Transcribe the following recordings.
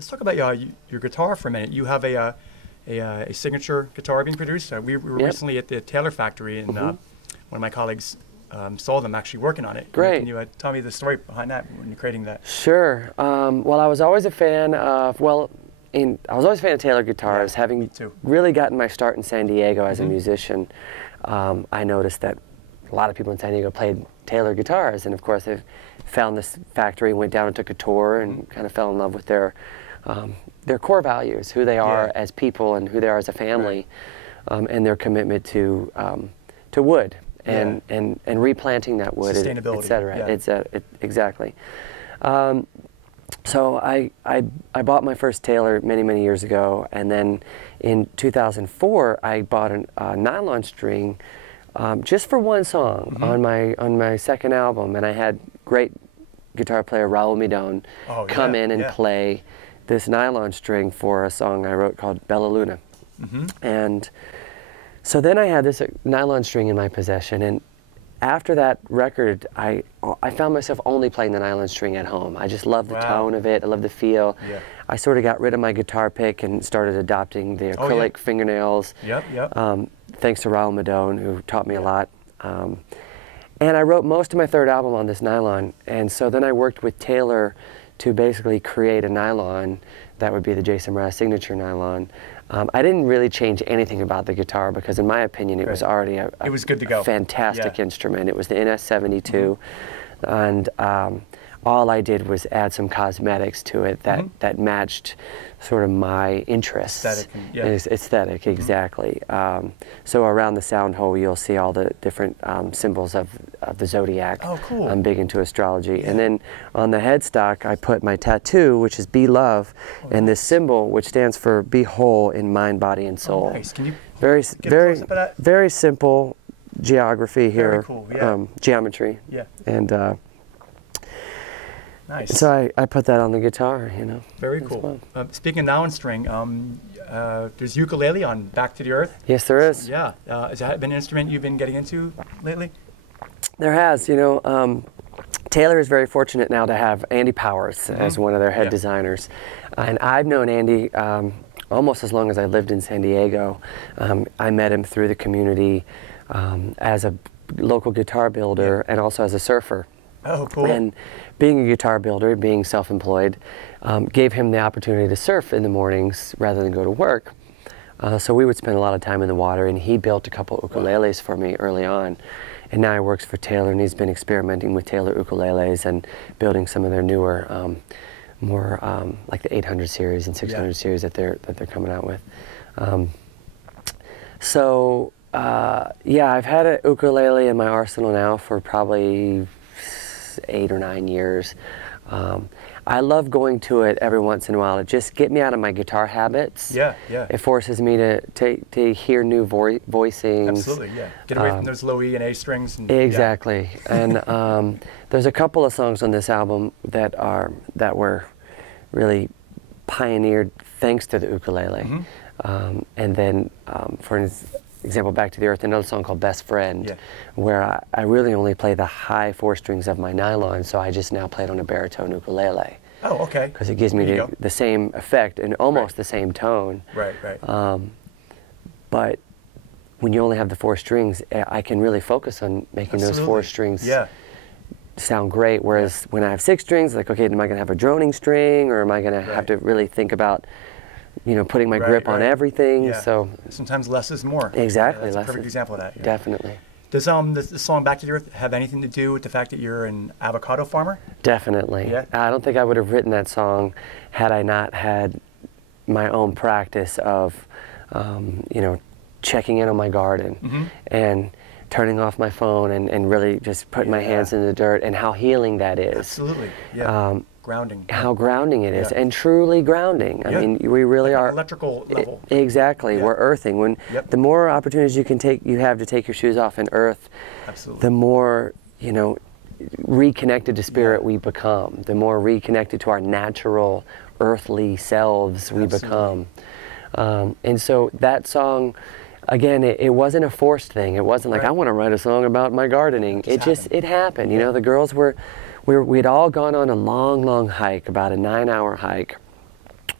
let's talk about your guitar for a minute. You have a signature guitar being produced. We were recently at the Taylor factory, and one of my colleagues saw them actually working on it. Great. Can you tell me the story behind that when you're creating that? Sure. Well, I was always a fan of, I was always a fan of Taylor guitars. Having really gotten my start in San Diego as a musician, I noticed that a lot of people in San Diego played Taylor guitars, and of course I found this factory, went down and took a tour, and kind of fell in love with their core values, who they are as people and who they are as a family, and their commitment to wood and replanting that wood, sustainability, etc. Exactly. So I bought my first Taylor many years ago, and then in 2004 I bought a nylon string just for one song on my second album, and I had great guitar player Raul Midon come in and play this nylon string for a song I wrote called Bella Luna. And so then I had this nylon string in my possession, and after that record, I found myself only playing the nylon string at home. I just loved the tone of it. I loved the feel. I sort of got rid of my guitar pick and started adopting the acrylic fingernails. Thanks to Raul Midon, who taught me a lot. And I wrote most of my third album on this nylon. And so then I worked with Taylor to basically create a nylon that would be the Jason Mraz signature nylon. I didn't really change anything about the guitar because, in my opinion, it was already a good to go. Fantastic instrument. It was the NS72, and all I did was add some cosmetics to it that matched sort of my interests. Aesthetic, exactly. So around the sound hole, you'll see all the different symbols of the zodiac. Oh, cool. I'm big into astrology. And then on the headstock, I put my tattoo, which is Be Love, and this symbol, which stands for Be Whole in Mind, Body, and Soul. Oh, nice. Can you very simple geography here. Very cool. Geometry. And nice. So I put that on the guitar, Very cool. Speaking of nylon string, there's ukulele on Back to the Earth. Yes, there is. Yeah. Has that been an instrument you've been getting into lately? There has. Taylor is very fortunate now to have Andy Powers as one of their head designers. And I've known Andy almost as long as I lived in San Diego. I met him through the community as a local guitar builder and also as a surfer. Oh, cool. And being a guitar builder, being self-employed, gave him the opportunity to surf in the mornings rather than go to work. So we would spend a lot of time in the water, and he built a couple ukuleles for me early on. And now he works for Taylor, and he's been experimenting with Taylor ukuleles and building some of their newer, more like the 800 series and 600 series that they're coming out with. I've had an ukulele in my arsenal now for probably 8 or 9 years. I love going to it every once in a while to just get me out of my guitar habits. It forces me to hear new voicings. Absolutely, Get away from those low E and A strings. And, exactly. And there's a couple of songs on this album that were really pioneered thanks to the ukulele. And then, for example, Back to the Earth, another song called Best Friend, where I really only play the high 4 strings of my nylon, so I just now play it on a baritone ukulele. Oh, okay. Because it gives me the same effect and almost the same tone. Right. But when you only have the 4 strings, I can really focus on making those 4 strings sound great, whereas when I have 6 strings, like, okay, am I going to have a droning string, or am I going to have to really think about putting my grip on everything? So sometimes less is more. Exactly. That's a perfect example of that. Definitely. Does the song Back to the Earth have anything to do with the fact that you're an avocado farmer? Definitely. I don't think I would have written that song had I not had my own practice of, checking in on my garden and turning off my phone and really just putting my hands in the dirt, and how healing that is. Absolutely. Grounding. How grounding it is, and truly grounding. I mean, we really are electrical level. Exactly. We're earthing. When the more opportunities you have to take your shoes off and earth, the more reconnected to spirit we become. The more reconnected to our natural earthly selves we become. And so that song, again, it wasn't a forced thing. It wasn't like I want to write a song about my gardening. It happened. The girls we'd all gone on a long hike, about a 9-hour hike,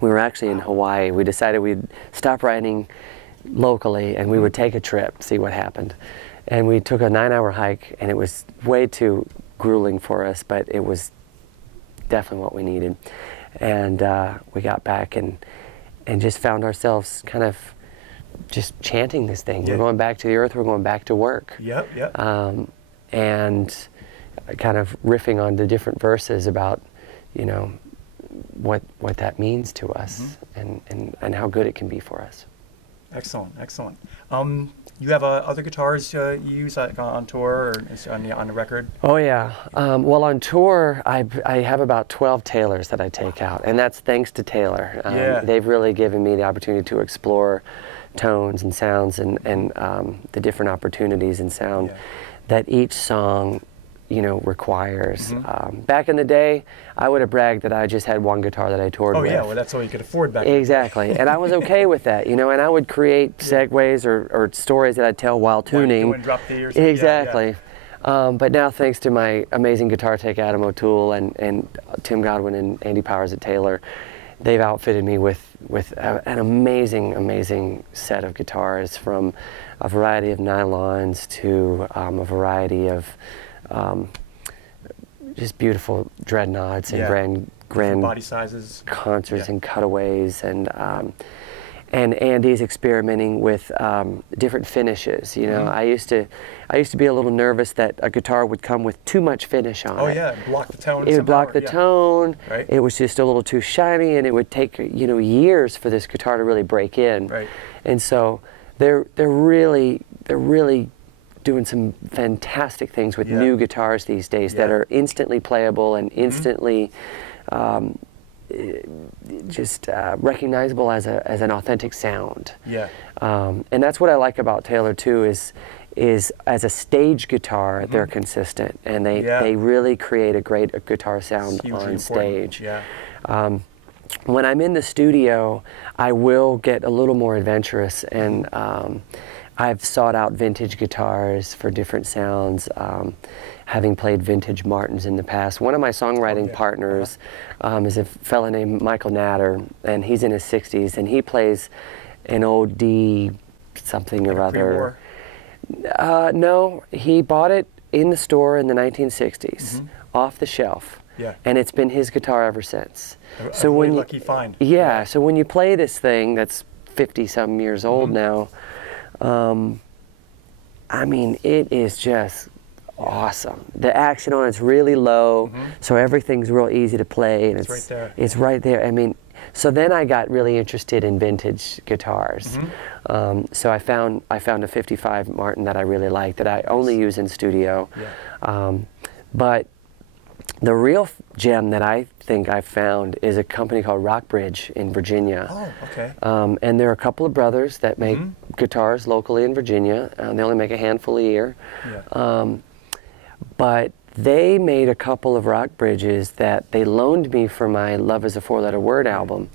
We were actually in Hawaii. We decided we'd stop writing locally and we would take a trip, see what happened. And we took a 9-hour hike, and it was way too grueling for us, but it was definitely what we needed. And we got back and just found ourselves kind of just chanting this thing. Yeah. We're going back to the earth, we're going back to work. Yep, yep. And kind of riffing on the different verses about, you know, what that means to us, and how good it can be for us. Excellent, excellent. You have other guitars you use on tour or on the record? Oh yeah. Well, on tour, I have about 12 Taylors that I take out, and that's thanks to Taylor. Yeah. They've really given me the opportunity to explore tones and sounds and the different opportunities in sound that each song, you know, requires. Back in the day, I would have bragged that I just had one guitar that I toured with. Oh yeah, well that's all you could afford back then. Exactly, and I was okay with that, you know, and I would create segues or stories that I'd tell while tuning. Drop D or something. Exactly. But now, thanks to my amazing guitar tech, Adam O'Toole, and Tim Godwin and Andy Powers at Taylor, they've outfitted me with an amazing set of guitars, from a variety of nylons to a variety of just beautiful dreadnoughts and grand body sizes, concerts and cutaways, and Andy's experimenting with different finishes. You know, I used to be a little nervous that a guitar would come with too much finish on it. Oh yeah, block the tone. It would block the tone. Right. It was just a little too shiny, and it would take, you know, years for this guitar to really break in. Right. And so they're really doing some fantastic things with new guitars these days that are instantly playable and instantly just recognizable as an authentic sound. Yeah. And that's what I like about Taylor too, is as a stage guitar, they're consistent, and they really create a great guitar sound on stage. Yeah. When I'm in the studio, I will get a little more adventurous, and I've sought out vintage guitars for different sounds, having played vintage Martins in the past. One of my songwriting partners is a fellow named Michael Natter, and he's in his 60s, and he plays an old D something or other. No, he bought it in the store in the 1960s, off the shelf, and it's been his guitar ever since. So when lucky find. Yeah, so when you play this thing that's 50-some years old now, I mean, it is just awesome. The action on it's really low, so everything's real easy to play, and it's right there. It's right there. I mean, so then I got really interested in vintage guitars. So I found a 55 Martin that I really like, that I only use in studio. But the real gem that I think I found is a company called Rockbridge in Virginia. Oh, okay. And there are a couple of brothers that make guitars locally in Virginia. They only make a handful a year. But they made a couple of Rockbridges that they loaned me for my Love is a Four-Letter Word album.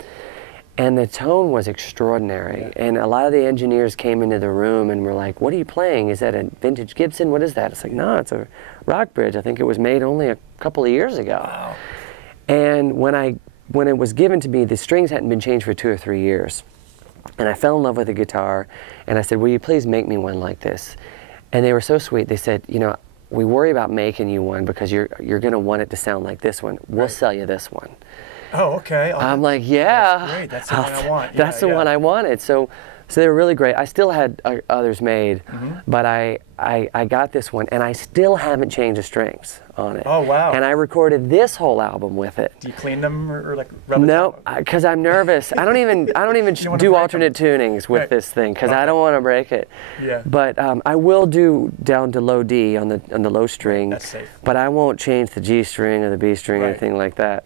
And the tone was extraordinary. And a lot of the engineers came into the room and were like, "What are you playing? Is that a vintage Gibson? What is that?" It's like, "No, it's a Rockbridge. I think it was made only a couple of years ago." Wow. And when it was given to me, the strings hadn't been changed for 2 or 3 years. And I fell in love with the guitar, and I said, "Will you please make me one like this?" And they were so sweet. They said, "You know, we worry about making you one because you're going to want it to sound like this one. We'll sell you this one." Oh, okay. I'm like, "Yeah, that's great. That's the one I want." That's the one I wanted. So they were really great. I still had others made, but I got this one, and I still haven't changed the strings on it. Oh, wow. And I recorded this whole album with it. Do you clean them or like rub it No, down? because I'm nervous. I don't even do alternate tunings with this thing because I don't want to break it. Yeah. But I will do down to low D on the low string. That's safe. But I won't change the G string or the B string or anything like that.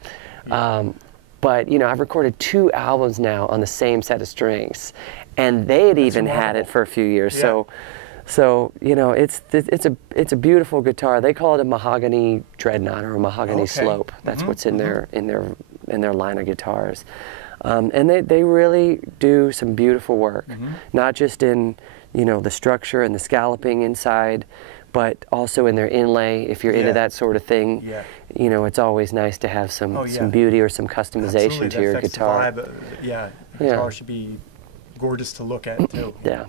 But you know, I've recorded 2 albums now on the same set of strings, and they had even had it for a few years. Yeah. So you know, it's a beautiful guitar. They call it a mahogany dreadnought or a mahogany slope. That's what's in their line of guitars, and they really do some beautiful work, not just in, you know, the structure and the scalloping inside, but also in their inlay, if you're into that sort of thing. you know, it's always nice to have some beauty or some customization to your guitar. The vibe. Yeah, the guitar should be gorgeous to look at too. Yeah,